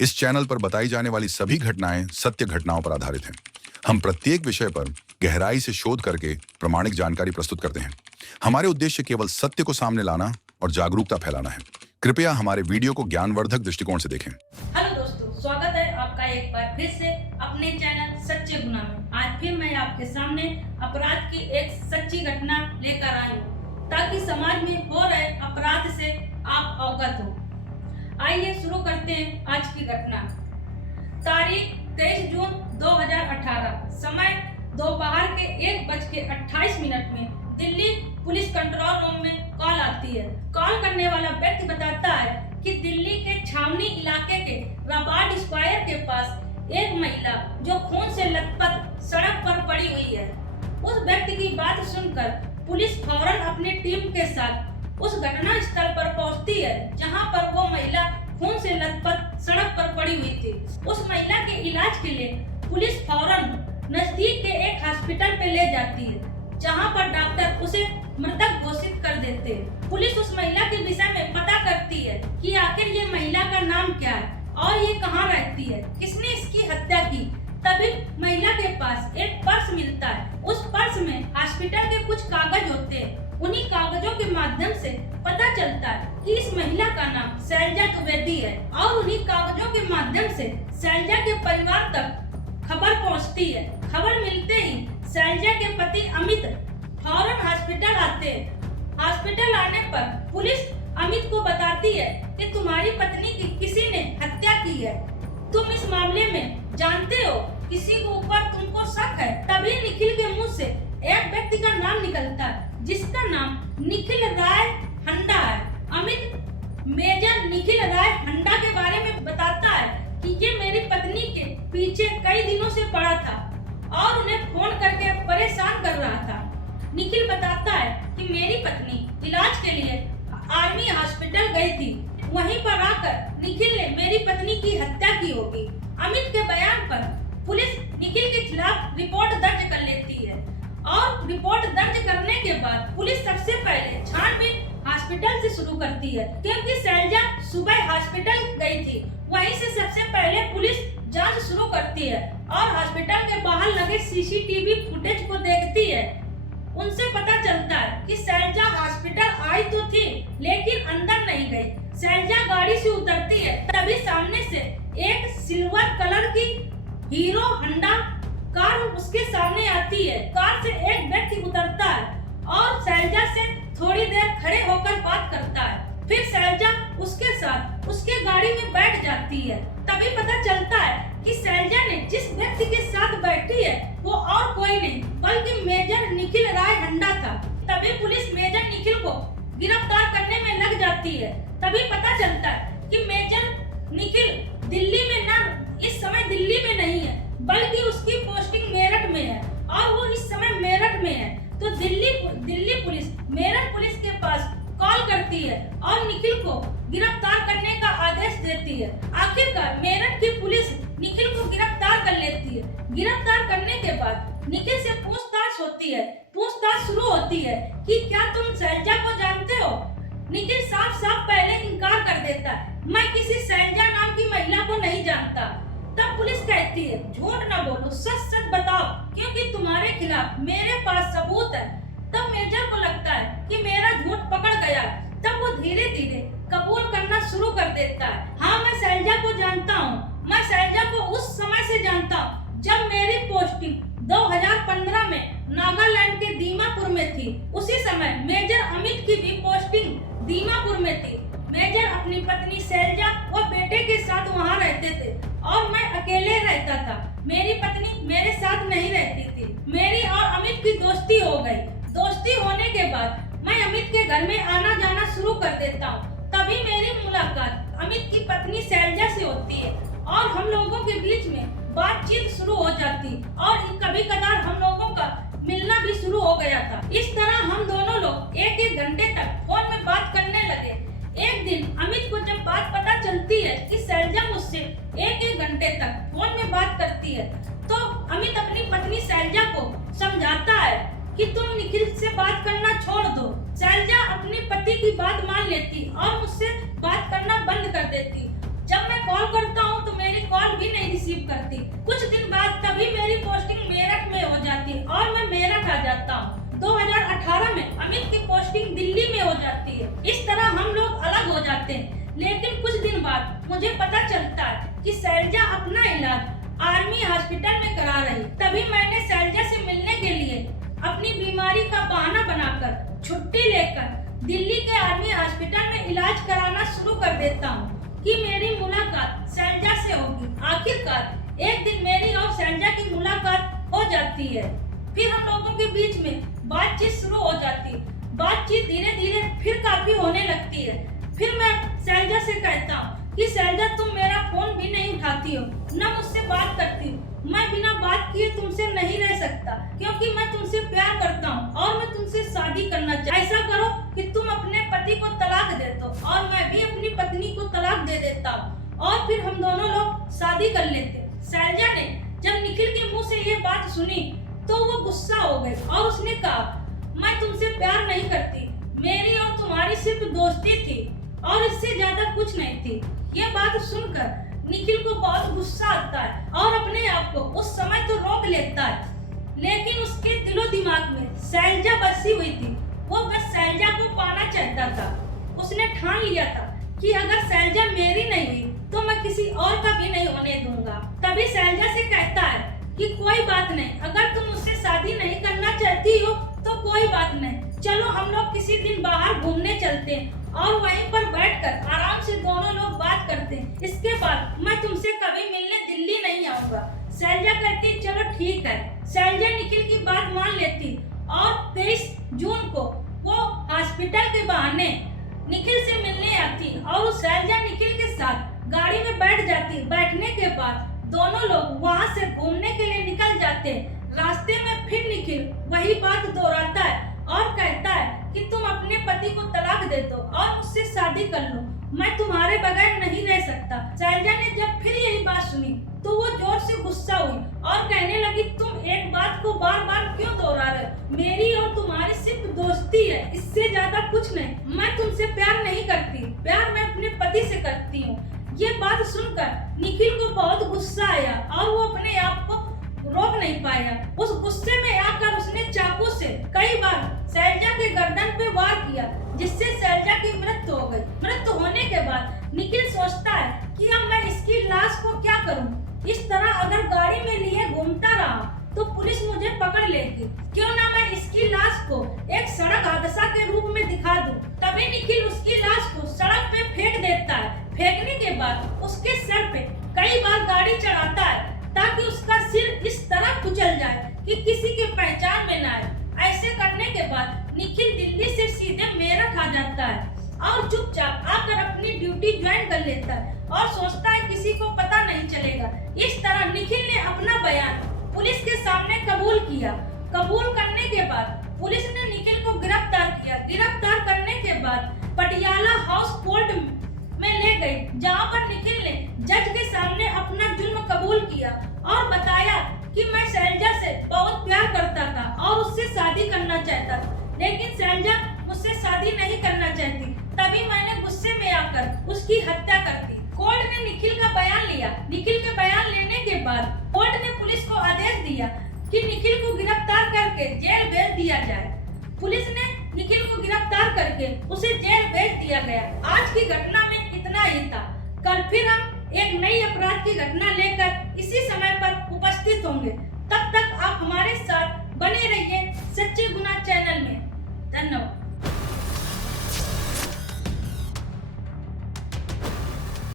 इस चैनल पर बताई जाने वाली सभी घटनाएं सत्य घटनाओं पर आधारित हैं। हम प्रत्येक विषय पर गहराई से शोध करके प्रामाणिक जानकारी प्रस्तुत करते हैं। हमारे उद्देश्य केवल सत्य को सामने लाना और जागरूकता फैलाना है। कृपया हमारे वीडियो को ज्ञानवर्धक दृष्टिकोण से देखें। हेलो दोस्तों, स्वागत है आपका एक बार फिर से अपने चैनल सच्चे गुना में। आज फिर मैं आपके सामने अपराध की एक सच्ची घटना लेकर आई हूँ ताकि समाज में हो रहे अपराध से आप अवगत हो। आइए शुरू करते हैं आज की घटना। तारीख 23 जून 2018, समय दोपहर के 1:28 में दिल्ली पुलिस कंट्रोल रूम में कॉल आती है। कॉल करने वाला व्यक्ति बताता है कि दिल्ली के छावनी इलाके के रबार्ट स्क्वायर के पास एक महिला जो खून से लथपथ सड़क पर पड़ी हुई है। उस व्यक्ति की बात सुनकर पुलिस फौरन अपनी टीम के साथ उस घटना स्थल पर पहुंचती है जहां पर वो महिला खून से लथपथ सड़क पर पड़ी हुई थी। उस महिला के इलाज के लिए पुलिस फौरन नजदीक के एक हॉस्पिटल पे ले जाती है जहां पर डॉक्टर उसे मृतक घोषित कर देते हैं। पुलिस उस महिला के विषय में पता करती है कि आखिर ये महिला का नाम क्या है और ये कहाँ रहती है, किसने इसकी हत्या की। तभी महिला के पास एक पर्स मिलता है। उस पर्स में हॉस्पिटल के कुछ कागज होते हैं। उन्हीं कागजों के माध्यम से पता चलता है कि इस महिला का नाम शैलजा द्विवेदी है और उन्हीं कागजों के माध्यम से शैलजा के परिवार तक खबर पहुंचती है। खबर मिलते ही शैलजा के पति अमित फौरन हॉस्पिटल आते हैं। हॉस्पिटल आने पर पुलिस अमित को बताती है कि तुम्हारी पत्नी की किसी ने हत्या की है। तुम इस मामले में जानते हो, किसी के ऊपर तुमको शक है। तभी निखिल के मुंह से एक व्यक्ति का नाम निकलता है जिसका नाम निखिल राय हंडा है। अमित मेजर निखिल राय हंडा के बारे में बताता है कि ये मेरी पत्नी के पीछे कई दिनों से पड़ा था और उन्हें फोन करके परेशान कर रहा था। निखिल बताता है कि मेरी पत्नी इलाज के लिए आर्मी हॉस्पिटल गई थी। वहीं पर आकर निखिल ने मेरी पत्नी की हत्या की होगी। अमित के बयान पर पुलिस निखिल के खिलाफ रिपोर्ट दर्ज कर लेती है और रिपोर्ट दर्ज करने के बाद पुलिस सबसे पहले छानबीन हॉस्पिटल से शुरू करती है क्योंकि शैलजा सुबह हॉस्पिटल गई थी। वहीं से सबसे पहले पुलिस जांच शुरू करती है और हॉस्पिटल के बाहर लगे सीसीटीवी फुटेज को देखती है। उनसे पता चलता है कि शैलजा हॉस्पिटल आई तो थी लेकिन अंदर नहीं गई। शैलजा गाड़ी से उतरती है, तभी सामने से एक सिल्वर कलर की हीरो होंडा कार उसके सामने आती है। कार से एक व्यक्ति उतरता है और शैलजा से थोड़ी देर खड़े होकर बात करता है। फिर शैलजा उसके साथ उसके गाड़ी में बैठ जाती है। तभी पता चलता है कि शैलजा ने जिस व्यक्ति के साथ बैठी है वो और कोई नहीं बल्कि मेजर निखिल राय हंडा था। तभी पुलिस मेजर निखिल को गिरफ्तार करने में लग जाती है। तभी पता चलता है कि मेजर निखिल दिल्ली में इस समय दिल्ली में नहीं है बल्कि उसकी पोस्टिंग मेरठ में है और वो इस समय मेरठ में है। तो दिल्ली पुलिस मेरठ पुलिस के पास कॉल करती है और निखिल को गिरफ्तार करने का आदेश देती है। आखिरकार मेरठ की पुलिस निखिल को गिरफ्तार कर लेती है। गिरफ्तार करने के बाद निखिल से पूछताछ होती है। पूछताछ शुरू होती है कि क्या तुम शैलजा को जानते हो। निखिल साफ पहले इनकार कर देता है, मैं किसी शैलजा नाम की महिला को नहीं जानता। तब पुलिस कहती है, झूठ न बोलो, सच बताओ क्योंकि तुम्हारे खिलाफ मेरे पास सबूत है। तब मेजर को लगता है कि मेरा झूठ पकड़ गया। तब वो धीरे धीरे कबूल करना शुरू कर देता है, हाँ मैं शैलजा को जानता हूँ। मैं शैलजा को उस समय से जानता हूँ जब मेरी पोस्टिंग 2015 में नागालैंड के दीमापुर में थी। उसी समय मेजर अमित की भी पोस्टिंग दीमापुर में थी। मेजर अपनी पत्नी शैलजा और बेटे के साथ वहाँ रहते थे और मैं अकेले रहता था। मेरी पत्नी मेरे साथ नहीं रहती थी। मेरी और अमित की दोस्ती हो गई। दोस्ती होने के बाद मैं अमित के घर में आना जाना शुरू कर देता हूँ। तभी मेरी मुलाकात अमित की पत्नी शैलजा से होती है और हम लोगों के बीच में बातचीत शुरू हो जाती और कभी कभार हम लोगों का मिलना भी शुरू हो गया था। इस तरह हम दोनों लोग एक घंटे तक फोन में बात करने लगे। एक दिन अमित को जब बात पता चलती है कि शैलजा मुझसे एक घंटे तक फोन में बात करती है तो अमित अपनी पत्नी शैलजा को समझाता है कि तुम निखिल से बात करना छोड़ दो। शैलजा अपने पति की बात मान लेती और मुझसे बात करना बंद कर देती। जब मैं कॉल करता हूँ तो कॉल भी नहीं रिसीव करती। कुछ दिन बाद तभी मेरी पोस्टिंग मेरठ में हो जाती और मैं मेरठ आ जाता हूँ। 2018 में अमित की पोस्टिंग दिल्ली में हो जाती है। इस तरह हम लोग अलग हो जाते हैं। लेकिन कुछ दिन बाद मुझे पता चलता है कि शैलजा अपना इलाज आर्मी हॉस्पिटल में करा रही। तभी मैंने शैलजा से मिलने के लिए अपनी बीमारी का बहाना बनाकर छुट्टी लेकर दिल्ली के आर्मी हॉस्पिटल में इलाज कराना शुरू कर देता हूँ कि मेरी मुलाकात शैलजा से होगी। आखिरकार एक दिन मेरी और शैलजा की मुलाकात हो जाती है। फिर हम लोगों के बीच में बातचीत शुरू हो जाती है। बातचीत धीरे धीरे फिर काफी होने लगती है। फिर मैं शैलजा से कहता हूँ कि शैलजा तुम मेरा फोन भी नहीं उठाती हो, न मुझसे बात करती हो। मैं बिना बात किए तुमसे नहीं रह सकता क्योंकि मैं तुमसे प्यार करता हूँ और मैं तुमसे शादी करना चाहता हूँ। ऐसा करो कि तुम अपने पति को तलाक दे दो और मैं भी अपनी पत्नी को तलाक दे देता हूँ और फिर हम दोनों लोग शादी कर लेते। शैलजा ने जब निखिल के मुँह से ये बात सुनी तो वो गुस्सा हो गई और उसने कहा, मैं तुमसे प्यार नहीं करती, मेरी और तुम्हारी सिर्फ दोस्ती थी और इससे ज्यादा कुछ नहीं थी। ये बात सुनकर निखिल को बहुत गुस्सा आता है और अपने आप को उस समय तो रोक लेता है, लेकिन उसके दिलो दिमाग में शैलजा बसी हुई थी। वो बस शैलजा को पाना चाहता था। उसने ठान लिया था कि अगर शैलजा मेरी नहीं हुई तो मैं किसी और का भी नहीं होने दूंगा। तभी शैलजा से कहता है कि कोई बात नहीं, अगर तुम मुझसे शादी नहीं करना चाहती हो तो कोई बात नहीं, चलो हम लोग किसी दिन बाहर घूमने चलते हैं और वहीं पर बैठकर आराम से दोनों लोग बात करते हैं। इसके बाद मैं तुमसे कभी मिलने दिल्ली नहीं आऊंगा। शैलजा कहती चलो ठीक है। शैलजा निखिल की बात मान लेती और 23 जून को वो हॉस्पिटल के बहाने निखिल से मिलने आती और उस शैलजा निखिल के साथ गाड़ी में बैठ जाती। बैठने के बाद दोनों लोग वहाँ से घूमने के लिए निकल जाते। रास्ते में फिर निखिल वही बात दोहराता है और कहता है कि तुम अपने पति को तलाक दे दो और मुझसे शादी कर लो, मैं तुम्हारे बगैर नहीं रह सकता। शैलजा ने जब फिर यही बात सुनी तो वो जोर से गुस्सा हुई और कहने लगी, तुम एक बात को बार बार क्यों दोहरा रहे हो? मेरी और तुम्हारी सिर्फ दोस्ती है, इससे ज्यादा कुछ नहीं। मैं तुमसे प्यार नहीं करती, प्यार मैं अपने पति से करती हूँ। ये बात सुनकर निखिल को बहुत गुस्सा आया और वो अपने आप को रोक नहीं पाया। उस गुस्से में आकर उसने चाकू से कई बार शैलजा के गर्दन पे वार किया, जिससे शैलजा की मृत्यु हो गई। मृत्यु होने के बाद निखिल सोचता है कि अब मैं इसकी लाश को क्या करूं? इस तरह अगर गाड़ी में लिए घूमता रहा तो पुलिस मुझे पकड़ लेगी। क्यों ना मैं इसकी लाश को एक सड़क हादसा के रूप में दिखा दूं। तभी निखिल उसकी लाश को सड़क पे फेंक देता है। फेंकने के बाद उसके सर पे कई बार गाड़ी चढ़ाता है ताकि उसका सिर इस तरह कुचल जाए कि किसी के पहचान में ना आए। ऐसे करने के बाद निखिल दिल्ली से सीधे मेरठ आ जाता है और चुपचाप आकर अपनी ड्यूटी ज्वाइन कर लेता है और सोचता है किसी को पता नहीं चलेगा। इस तरह निखिल ने अपना बयान पुलिस के सामने कबूल किया। कबूल करने के बाद पुलिस ने निखिल को गिरफ्तार किया। गिरफ्तार करने के बाद पटियाला हाउस कोर्ट में ले गई, जहाँ पर निखिल ने जज के सामने अपना जुर्म कबूल किया और बताया कि मैं शैलजा से बहुत प्यार करता था और उससे शादी करना चाहता था, लेकिन शैलजा मुझसे शादी नहीं करना चाहती। तभी मैंने गुस्से में आकर उसकी हत्या कर दी। कोर्ट ने निखिल का बयान लिया। निखिल का बयान लेने के बाद कोर्ट ने पुलिस को आदेश दिया कि निखिल को गिरफ्तार करके जेल भेज दिया जाए। पुलिस ने निखिल को गिरफ्तार करके उसे जेल भेज दिया गया। आज की घटना में इतना ही था। कल फिर हम एक नई अपराध की घटना लेकर इसी समय पर उपस्थित होंगे।